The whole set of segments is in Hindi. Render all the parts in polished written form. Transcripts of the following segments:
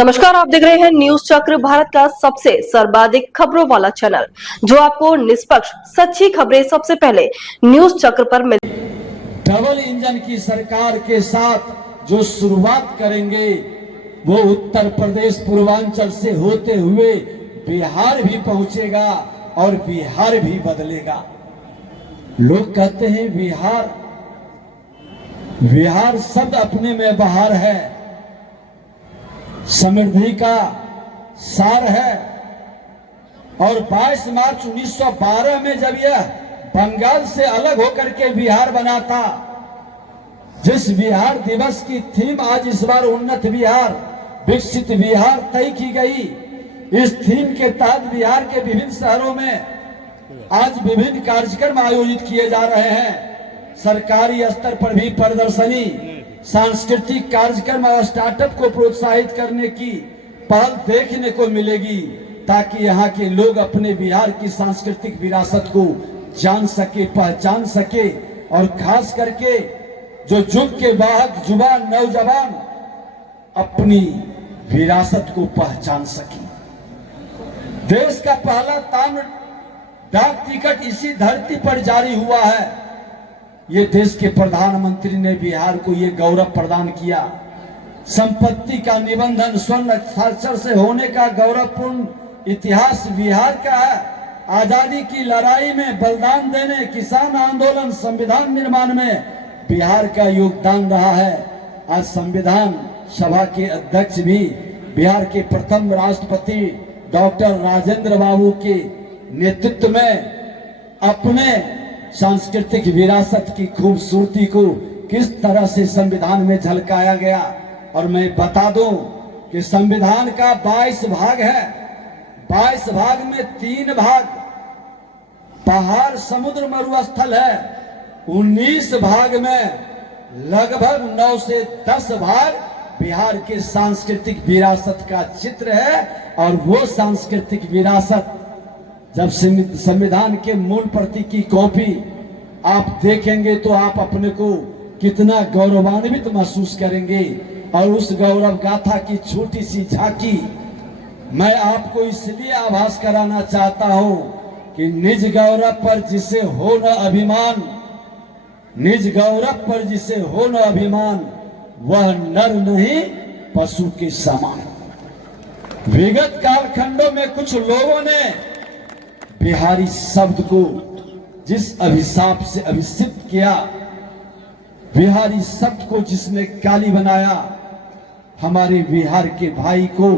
नमस्कार, आप देख रहे हैं न्यूज चक्र, भारत का सबसे सर्वाधिक खबरों वाला चैनल, जो आपको निष्पक्ष सच्ची खबरें सबसे पहले न्यूज चक्र पर मिल। डबल इंजन की सरकार के साथ जो शुरुआत करेंगे वो उत्तर प्रदेश पूर्वांचल से होते हुए बिहार भी पहुंचेगा और बिहार भी बदलेगा। लोग कहते हैं बिहार शब्द अपने में बाहर है, समृद्धि का सार है। और 22 मार्च 1912 में जब यह बंगाल से अलग होकर के बिहार बना था, जिस बिहार दिवस की थीम आज इस बार उन्नत बिहार, विकसित बिहार तय की गई, इस थीम के तहत बिहार के विभिन्न शहरों में आज विभिन्न कार्यक्रम आयोजित किए जा रहे हैं। सरकारी स्तर पर भी प्रदर्शनी, सांस्कृतिक कार्यक्रम और स्टार्टअप को प्रोत्साहित करने की पहल देखने को मिलेगी, ताकि यहाँ के लोग अपने बिहार की सांस्कृतिक विरासत को जान सके, पहचान सके और खास करके जो युग के वाहक युवा नौजवान अपनी विरासत को पहचान सके। देश का पहला ताम्र डाक टिकट इसी धरती पर जारी हुआ है। ये देश के प्रधानमंत्री ने बिहार को ये गौरव प्रदान किया। संपत्ति का निबंधन स्वर्ण अक्षर से होने का गौरवपूर्ण इतिहास बिहार का है। आजादी की लड़ाई में बलिदान देने, किसान आंदोलन, संविधान निर्माण में बिहार का योगदान रहा है। आज संविधान सभा के अध्यक्ष भी बिहार के प्रथम राष्ट्रपति डॉक्टर राजेंद्र बाबू के नेतृत्व में अपने सांस्कृतिक विरासत की खूबसूरती को किस तरह से संविधान में झलकाया गया। और मैं बता दूं कि संविधान का 22 भाग है। 22 भाग में 3 भाग पहाड़, समुद्र, मरुस्थल है। 19 भाग में लगभग 9 से 10 भाग बिहार के सांस्कृतिक विरासत का चित्र है। और वो सांस्कृतिक विरासत जब संविधान के मूल प्रति की कॉपी आप देखेंगे तो आप अपने को कितना गौरवान्वित महसूस करेंगे। और उस गौरव गाथा की छोटी सी झांकी मैं आपको इसलिए आभास कराना चाहता हूं कि निज गौरव पर जिसे हो न अभिमान, निज गौरव पर जिसे हो न अभिमान, वह नर नहीं पशु के समान। विगत कालखंडों में कुछ लोगों ने बिहारी शब्द को जिस अभिशाप से अभिषिक्त किया, बिहारी शब्द को जिसने गाली बनाया, हमारे बिहार के भाई को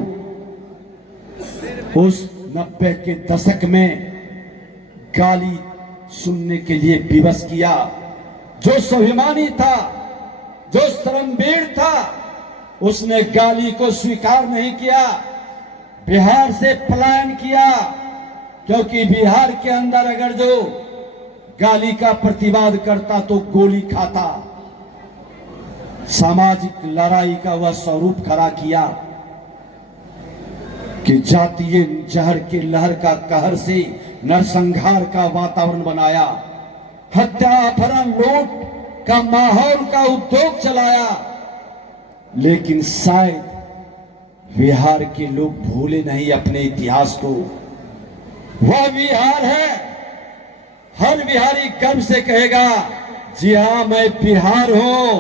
उस 90 के दशक में गाली सुनने के लिए विवश किया। जो स्वाभिमानी था, जो धर्मवीर था, उसने गाली को स्वीकार नहीं किया, बिहार से पलायन किया। क्योंकि बिहार के अंदर अगर जो गाली का प्रतिवाद करता तो गोली खाता। सामाजिक लड़ाई का वह स्वरूप खड़ा किया कि जातीय जहर के लहर का कहर से नरसंहार का वातावरण बनाया, हत्या, अपहरण, लूट का माहौल का उद्योग चलाया। लेकिन शायद बिहार के लोग भूले नहीं अपने इतिहास को। वह बिहार है, हर बिहारी गर्व से कहेगा, जी हां मैं बिहार हूं,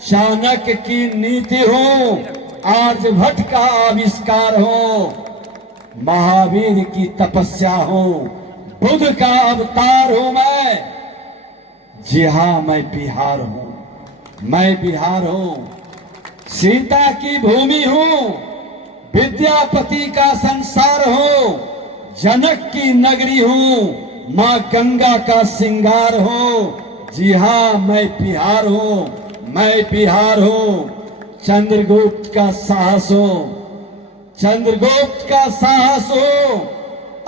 चाणक्य की नीति हूं, आर्यभट्ट का आविष्कार हूं, महावीर की तपस्या हूं, बुद्ध का अवतार हूं मैं। जी हां मैं बिहार हूं, मैं बिहार हूं, सीता की भूमि हूं, विद्यापति का संसार हूं, जनक की नगरी हूं, मां गंगा का सिंगार हूं। जी हां मैं बिहार हूं, मैं बिहार हूं, चंद्रगुप्त का साहस हूं, चंद्रगुप्त का साहस हूं,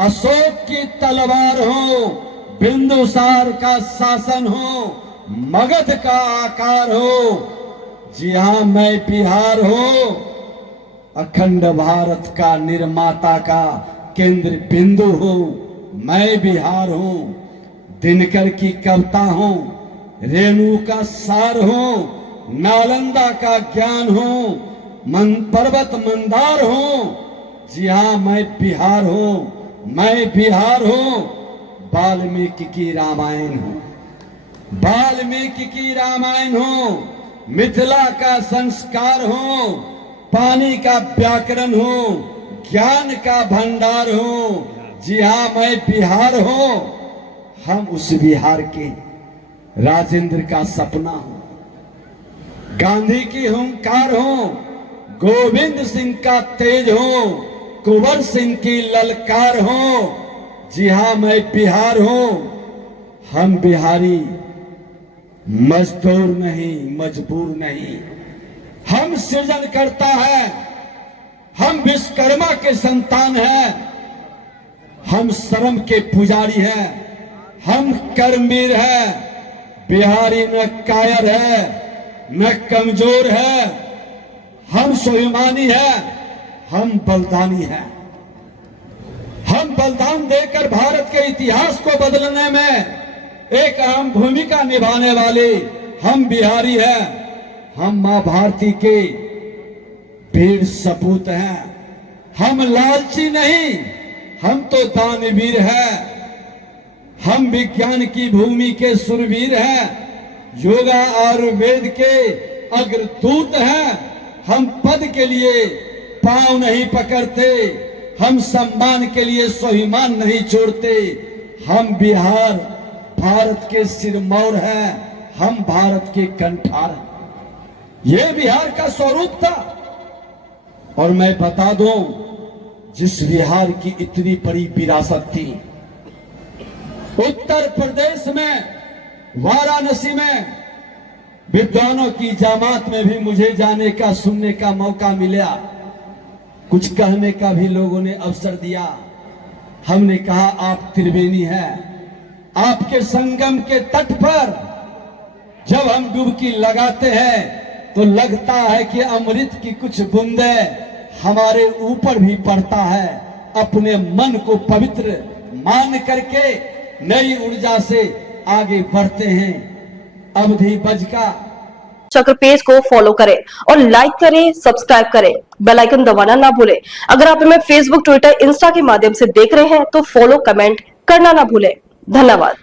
अशोक की तलवार हूं, बिंदुसार का शासन हूं, मगध का आकार हूं। जी हां मैं बिहार हूं, अखंड भारत का निर्माता का केंद्र बिंदु हूं, मैं बिहार हूं, दिनकर की कविता हूं, रेणु का सार हूं, नालंदा का ज्ञान हूं, पर्वत मंदार हूं। जी हाँ, मैं बिहार हूं, मैं बिहार हूं। वाल्मीकि की रामायण हूं, वाल्मीकि की रामायण हूं। मिथिला का संस्कार हूं, पानी का व्याकरण हूं, ज्ञान का भंडार हूं। जी हाँ, मैं बिहार हूं। हम उस बिहार के राजेंद्र का सपना हूं, गांधी की हुंकार हूं, गोविंद सिंह का तेज हूं, कुंवर सिंह की ललकार हूं। जी हां, मैं बिहार हूं। हम बिहारी मजदूर नहीं, मजबूर नहीं, हम सृजन करता है। हम विश्वकर्मा के संतान हैं, हम श्रम के पुजारी हैं, हम कर्मवीर हैं। बिहारी न कायर है, न कमजोर है, हम स्वाभिमानी है, हम बलिदानी है। हम बलिदान देकर भारत के इतिहास को बदलने में एक अहम भूमिका निभाने वाले हम बिहारी हैं। हम मां भारती के वीर सपूत हैं। हम लालची नहीं, हम तो दानवीर हैं। हम विज्ञान की भूमि के सुरवीर हैं, योगा आयुर्वेद के अग्रदूत हैं। हम पद के लिए पांव नहीं पकड़ते, हम सम्मान के लिए स्वाभिमान नहीं छोड़ते। हम बिहार भारत के सिरमौर हैं, हम भारत के कंठार हैं। ये बिहार का स्वरूप था। और मैं बता दूं, जिस बिहार की इतनी बड़ी विरासत थी, उत्तर प्रदेश में वाराणसी में विद्वानों की जमात में भी मुझे जाने का, सुनने का मौका मिला। कुछ कहने का भी लोगों ने अवसर दिया। हमने कहा, आप त्रिवेणी हैं, आपके संगम के तट पर जब हम डुबकी लगाते हैं तो लगता है कि अमृत की कुछ बूंदें हमारे ऊपर भी पड़ता है। अपने मन को पवित्र मान करके नई ऊर्जा से आगे बढ़ते हैं। अवधि बजका चक्र पेज को फॉलो करें और लाइक करें, सब्सक्राइब करें, बेल आइकन दबाना ना भूलें। अगर आप हमें फेसबुक, ट्विटर, इंस्टा के माध्यम से देख रहे हैं तो फॉलो, कमेंट करना ना भूलें। धन्यवाद।